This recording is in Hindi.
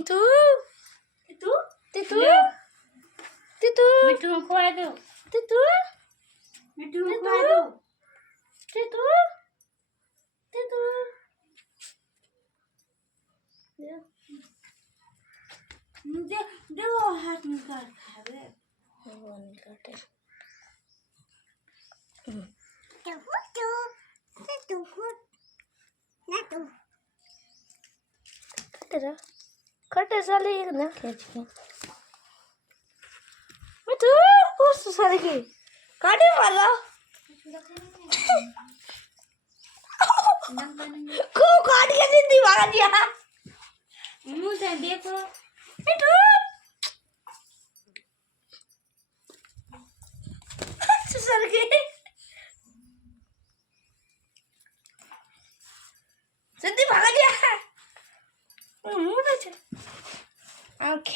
मितु तितू तितु तितु मिठू खुआ दो तितु मिठू खुआ दो तितु तितु मुझे दो हाथ निकाल खावे वो निकाले तेरा कटे साले एक ना खींच के मितु उस साले की काटे वाला को काट के जिंदी भागा दिया मुंह से देखो मितु सर के जिंदी भागा दिया मुंह में